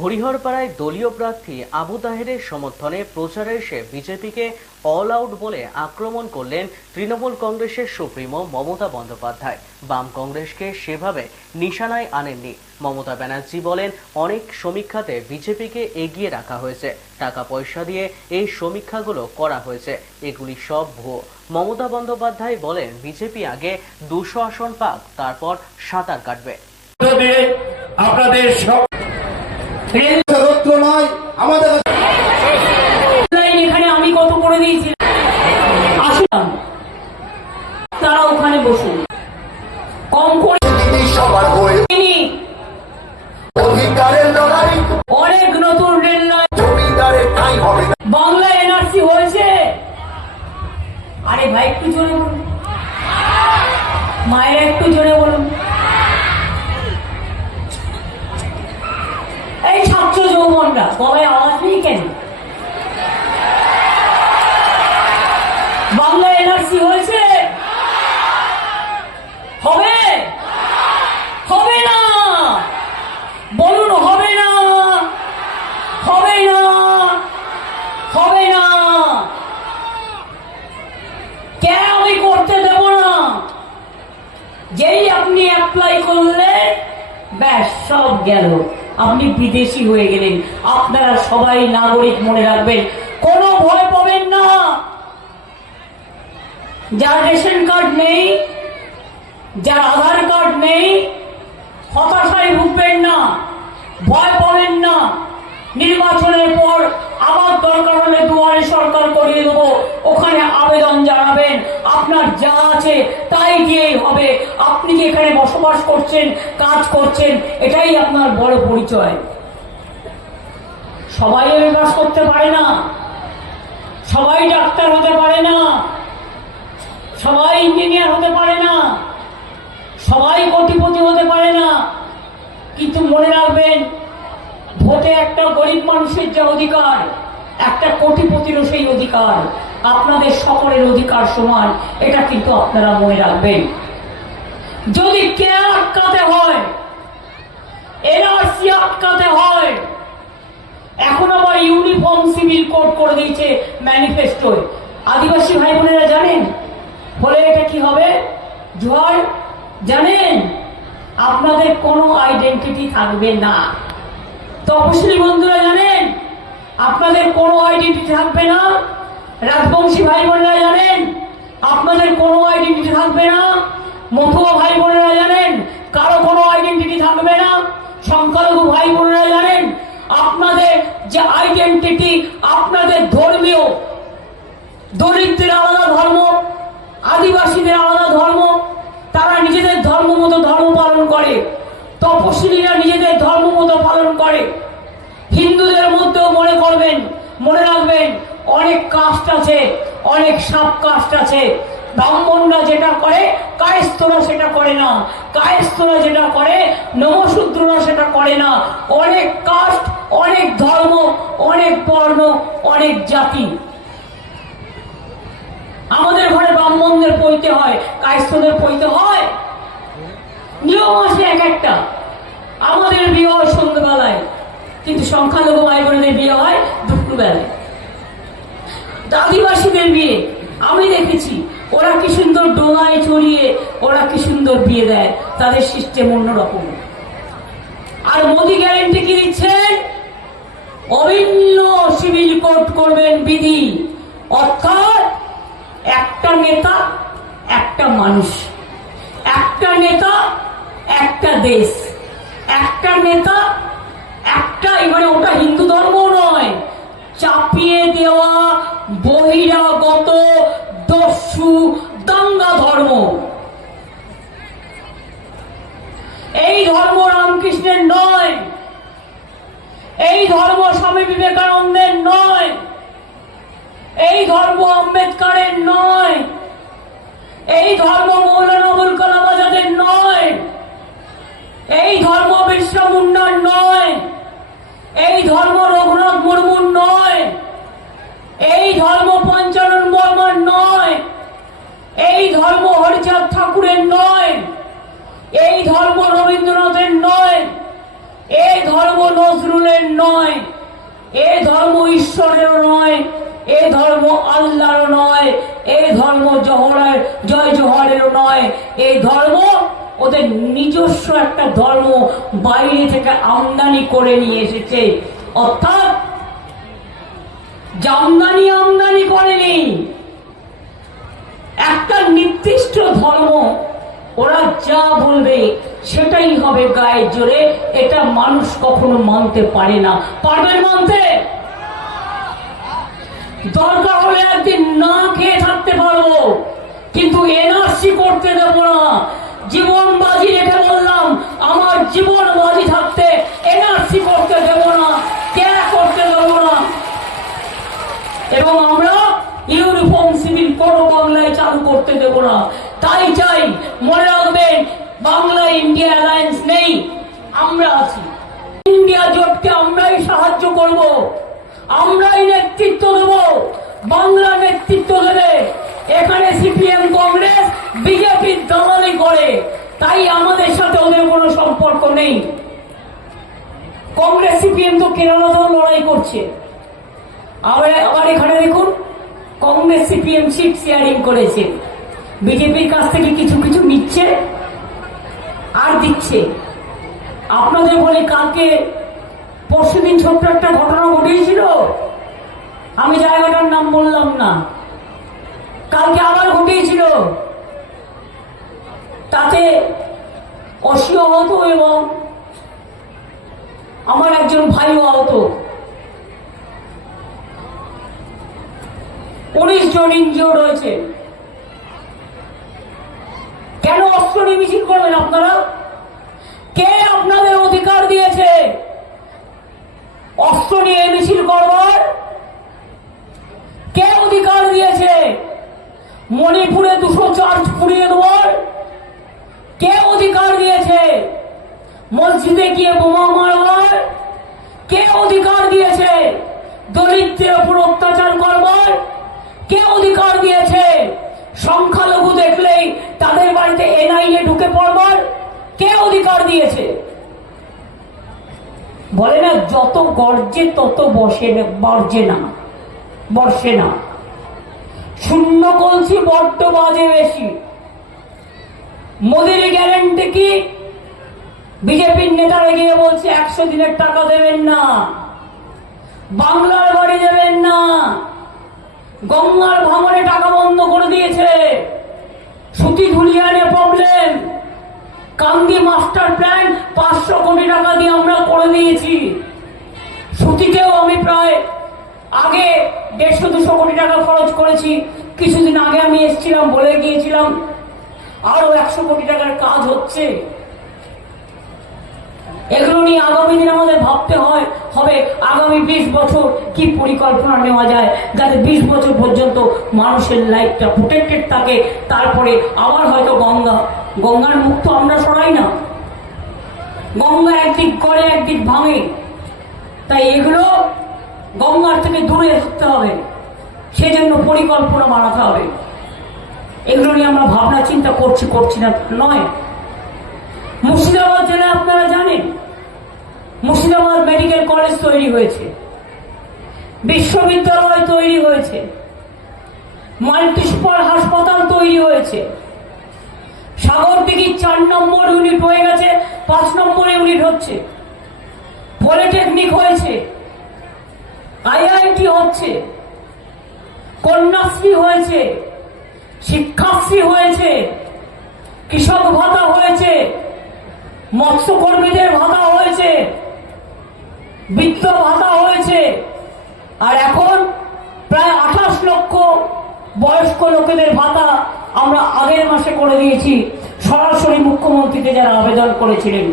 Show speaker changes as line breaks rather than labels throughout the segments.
হরিহরপাড়ায় দলীয় প্রার্থী আবু তাহেরের সমর্থনে প্রচারে এসে বিজেপিকে অল আউট বলে আক্রমণ করলেন তৃণমূল কংগ্রেসের সুপ্রিমো মমতা বন্দ্যোপাধ্যায়। বাম কংগ্রেসকে সেভাবে নিশানায় আনেননি। মমতা ব্যানার্জি বলেন, অনেক সমীক্ষাতে বিজেপিকে এগিয়ে রাখা হয়েছে। টাকা পয়সা দিয়ে এই সমীক্ষাগুলো করা হয়েছে। এগুলি সব ভুয়ো। মমতা বন্দ্যোপাধ্যায় বলেন, বিজেপি আগে দুশো আসন পাক, তারপর সাঁতার কাটবে।
আপনাদের সব
সদস্য নয় আমাদের
এখানে আমি কত করে দিয়েছি। আসলাম বিদেশি হয়ে গেলেন। আপনারা সবাই নাগরিক মনে রাখবেন, কোনো ভয় পাবেন না। যার রেশন কার্ড নেই, যার আধার কার্ড নেই, হতাশায় ভুগবেন না, ভয় পাবেন না। নির্বাচনের পর আবার দরকার হলে দুয়ারে সরকার করিয়ে দেবো। ওখানে আবেদন জানাবেন। আপনার যা আছে তাই দিয়েই হবে। আপনি যে এখানে বসবাস করছেন, কাজ করছেন, এটাই আপনার বড় পরিচয়। সবাই এম কাজ করতে পারে না। সবাই ডাক্তার হতে পারে না। সবাই ইঞ্জিনিয়ার হতে পারে না। সবাই কোটিপতি হতে পারে না। কিন্তু মনে রাখবেন ভোটে একটা গরিব মানুষের যে অধিকার, একটা কোটিপতিরও সেই অধিকার, আপনাদের সকলের অধিকার সমান, এটা কিন্তু আপনারা মনে রাখবেন। যদি কে আটকাতে হয়, এনআরসি আটকাতে হয়, এখন আবার ইউনিফর্ম সিভিল কোড করে দিয়েছে ম্যানিফেস্টোয়। আদিবাসী ভাই বোনেরা জানেন? হলে এটা কি হবে? জোয়ার? জানেন? আপনাদের কোনো আইডেন্টিটি থাকবে না। তপশিলি বন্ধুরা জানেন, আপনাদের কোনো আইডেন্টিটি থাকবে না? রাজবংশী ভাই বোনেরা জানেন, আপনাদের কোনো আইডেন্টিটি থাকবে না? মতুয়া ভাই বোনেরা জানেন, কারও কোনো আইডেন্টিটি থাকবে না? সংখ্যালঘু ভাই বোনেরা জানেন, আপনাদের যে আইডেন্টিটি আপনাদের ধর্মীয় দরিদ্রের আলাদা ধর্ম আদিবাসীদের আলাদা ধর্ম তারা নিজেদের ধর্ম মতো ধর্ম পালন করে তপশিলীরা নিজেদের ধর্ম মতো পালন করে হিন্দুদের মধ্যেও মনে করবেন, মনে রাখবেন, অনেক কাস্ট আছে, অনেক সাব কাস্ট আছে। ব্রাহ্মণরা যেটা করে, কায়স্থরা সেটা করে না। কায়স্থরা যেটা করে, নমশূদ্ররা সেটা করে না। অনেক কাস্ট অনেক ধর্ম, অনেক বর্ণ, অনেক জাতি। আমাদের ঘরে ব্রাহ্মণদের পইতে হয়, কায়স্থদের পইতে হয়। নিয়ম আছে এক একটা। আমাদের বিয়ে হয় সন্ধ্যেবেলায় কিন্তু সংখ্যালঘু ভাই বোনেদের বিয়ে হয় দুপুরবেলায়। আদিবাসীদের বিয়ে, আমি দেখেছি, ওরা কি সুন্দর ডোঙায় চড়িয়ে, ওরা কি সুন্দর বিয়ে দেয়, তাদের সিস্টেম অন্যরকম। আর মোদি গ্যারেন্টি কি দিচ্ছেন অভিন্ন সিভিল কোড করবেন বিধি, অর্থাৎ একটা নেতা, একটা মানুষ। একটা নেতা, একটা দেশ। একটা নেতা একটা মানে ওটা হিন্দু ধর্ম নয়। চাপিয়ে দেওয়া বহিরাগত দস্যু দাঙ্গা ধর্ম। এই ধর্ম রামকৃষ্ণের নয়। এই ধর্ম স্বামী বিবেকানন্দের নয়। এই ধর্ম আম্বেদকারের নয়। এই ধর্ম মৌলানা আবুল কালাম আজাদের নয়। এই ধর্ম মুন্ডার নয় এই ধর্ম রঘুনাথ মুর্মুর নয়। এই ধর্ম পঞ্চানন বর্মার নয়। এই ধর্ম হরিচাঁদ ঠাকুরের নয়। এই ধর্ম রবীন্দ্রনাথের নয়। এই ধর্ম নজরুলের নয়। এ ধর্ম ঈশ্বরেরও নয়। এই ধর্ম আল্লাহর নয় এই ধর্ম জহরের, জয় জহরেরও নয়। এই ধর্ম ওদের নিজস্ব একটা ধর্ম বাইরে থেকে আমদানি করে নিয়ে এসেছে। অর্থাৎ জামদানি আমদানি করেনি, একটা নির্দিষ্ট ধর্ম, ওরা যা বলবে সেটাই হবে গায়ের জোরে। এটা মানুষ কখনো মানতে পারে না। পারবেন মানতে? দরকার হলে একদিন না খেয়ে থাকতে পারব কিন্তু এনআরসি করতে দেব না। জীবন বাজি রেখে বললাম, আমার জীবন বাজি থাকতে এনআরসি করতে দেব না ত্যাগ করতে দেব না? এবং আমরা ইউনিফর্ম সিভিল কোড বাংলায় চালু করতে দেব না। তাই চাই, মনে রাখবেন, বাংলা ইন্ডিয়া অ্যালায়েন্স নেই, আমরা আছি। ইন্ডিয়া জোটকে আমরাই সাহায্য করব। আমরাই নেতৃত্ব দেব। বাংলা নেতৃত্ব দেবে। এখানে সিপিএম কংগ্রেস বিজেপি দালালি করে। তাই আমাদের সাথে ওদের কোনো সম্পর্ক নেই। কংগ্রেস, সিপিএম তো কেরালাতেও লড়াই করছে। আবার এখানে দেখুন, কংগ্রেস, সিপিএম সিট শেয়ারিং করেছে। বিজেপির কাছ থেকে কিছু কিছু নিচ্ছে আর দিচ্ছে। আপনাদের বলে কালকে পরশুদিন ছোট্ট একটা ঘটনা ঘটিয়েছিল। আমি জায়গাটার নাম বললাম না। কালকে আবার ঘটিয়েছিল। তাতে অসীয় হতো এবং আমার একজন ভাইও আহত। উনিশ জন ইনজিওর রয়েছে। কেন অস্ত্র নিয়ে করবেন আপনারা? কে আপনাদের অধিকার দিয়েছে? অস্ত্র নিয়ে মিছিল করবার কে অধিকার দিয়েছে? মণিপুরে দুশো চার্জ পুড়িয়ে দেওয়ার কে অধিকার দিয়েছে? মসজিদে গিয়ে বোমা মারবার কে অধিকার দিয়েছে? দরিদ্রের উপর অত্যাচার করবার কে অধিকার দিয়েছে? সংখ্যালঘু দেখলেই তাদের বাড়িতে এনআইএ ঢুকে পড়বার কে অধিকার দিয়েছে? বলে না, যত গর্জে তত বসে বর্জে না, বর্ষে না। শূন্য কলসি বড্ড বাজে বেশি। মোদির গ্যারেন্টি কি? বিজেপির নেতারা গিয়ে বলছে, একশো দিনের টাকা দেবেন না। বাংলার বাড়ি দেবেন না। গঙ্গার ভাঙনে টাকা বন্ধ করে দিয়েছে। সুতি ধুলিয়ানে প্রবলেম কান্দি মাস্টার প্ল্যান পাঁচশো কোটি টাকা দিয়ে আমরা করে দিয়েছি। সুতিতেও আমি প্রায় আগে দেড়শো, দুশো কোটি টাকা খরচ করেছি। কিছুদিন আগে আমি এসেছিলাম, বলে গিয়েছিলাম, আরও একশো কোটি টাকার কাজ হচ্ছে। এগুলো নিয়ে আগামী দিন আমাদের ভাবতে হয়, হবে আগামী বিশ বছর কি পরিকল্পনা নেওয়া যায়, যাতে বিশ বছর পর্যন্ত মানুষের লাইফটা প্রোটেক্টেড থাকে, তারপরে আবার হয়তো গঙ্গা গঙ্গার মুখ তো আমরা সরাই না। গঙ্গা একদিক করে একদিক ভাঙে। তাই এগুলো গঙ্গার থেকে দূরে থাকতে হবে। সেজন্য পরিকল্পনা বানাতে হবে। এগুলো নিয়ে আমরা ভাবনা চিন্তা করছি করছি না, নয়। মুর্শিদাবাদ জেলায় আপনারা জানেন, মুর্শিদাবাদ মেডিকেল কলেজ তৈরি হয়েছে। বিশ্ববিদ্যালয় তৈরি হয়েছে। মাল্টি সুপার হাসপাতাল তৈরি হয়েছে। সাগরদিঘির চার নম্বর ইউনিট হয়ে গেছে, পাঁচ নম্বর ইউনিট হচ্ছে। পলিটেকনিক হয়েছে আইআইটি হচ্ছে, কন্যাশ্রী হয়েছে, শিক্ষাশ্রী হয়েছে, কৃষক ভাতা হয়েছে, মৎস্যকর্মীদের ভাতা হয়েছে বৃত্ত ভাতা হয়েছে, আর এখন প্রায় আঠাশ লক্ষ বয়স্ক লোকেদের ভাতা আমরা আগের মাসে করে দিয়েছি, সরাসরি মুখ্যমন্ত্রীকে যারা আবেদন করেছিলেন।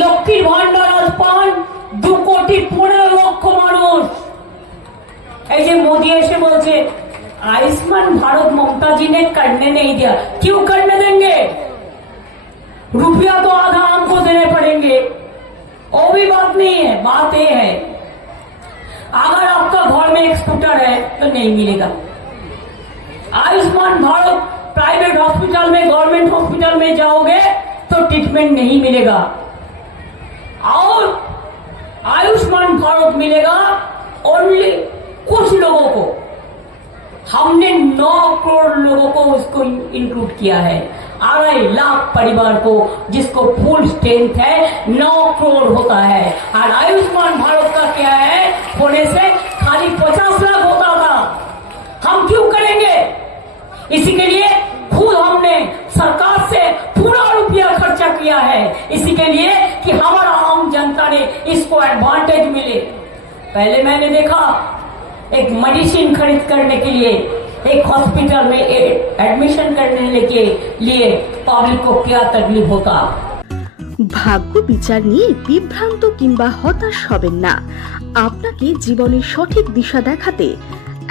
লক্ষ্মী ভান্ডার আজ পান দু কোটি পনেরো লক্ষ মানুষ। এই যে মোদি এসে বলছে, আয়ুষ্মান ভারত মমতাজি কান্নে নেই দিয়া। কেউ কান্নে দেনগে? রুপিয়া তো আধা আমকো দেনে পড়েঙ্গে। ও ভি বাত নেই বাত এ হ্যাঁ আগর আপকা ঘর মে এক স্কুটার হ্যাঁ তো নেই মিলেগা। आयुष्मान भारत प्राइवेट हॉस्पिटल में, गवर्नमेंट हॉस्पिटल में जाओगे तो ट्रीटमेंट नहीं मिलेगा। और आयुष्मान भारत मिलेगा ओनली कुछ लोगों को। हमने 9 करोड़ लोगों को उसको इंक्लूड किया है। अढ़ाई लाख परिवार को, जिसको फुल स्ट्रेंथ है 9 करोड़ होता है। और आयुष्मान भारत का क्या है? होने से खाली 50 लाख होता था। हम क्यों करेंगे? इसी के लिए खुद हमने सरकार से पूरा रुपया खर्चा किया है इसी के लिए कि हमारा आम जनता ने इसको एडवांटेज मिले पहले मैंने देखा एक मेडिसिन खरीद करने के लिए एक हॉस्पिटल में एडमिशन करने के लिए पब्लिक को क्या तकलीफ होता
ভাগ্য বিচার নিয়ে বিভ্রান্ত কিংবা হতাশ হবেন না আপনাকে জীবনের সঠিক দিশা দেখাতে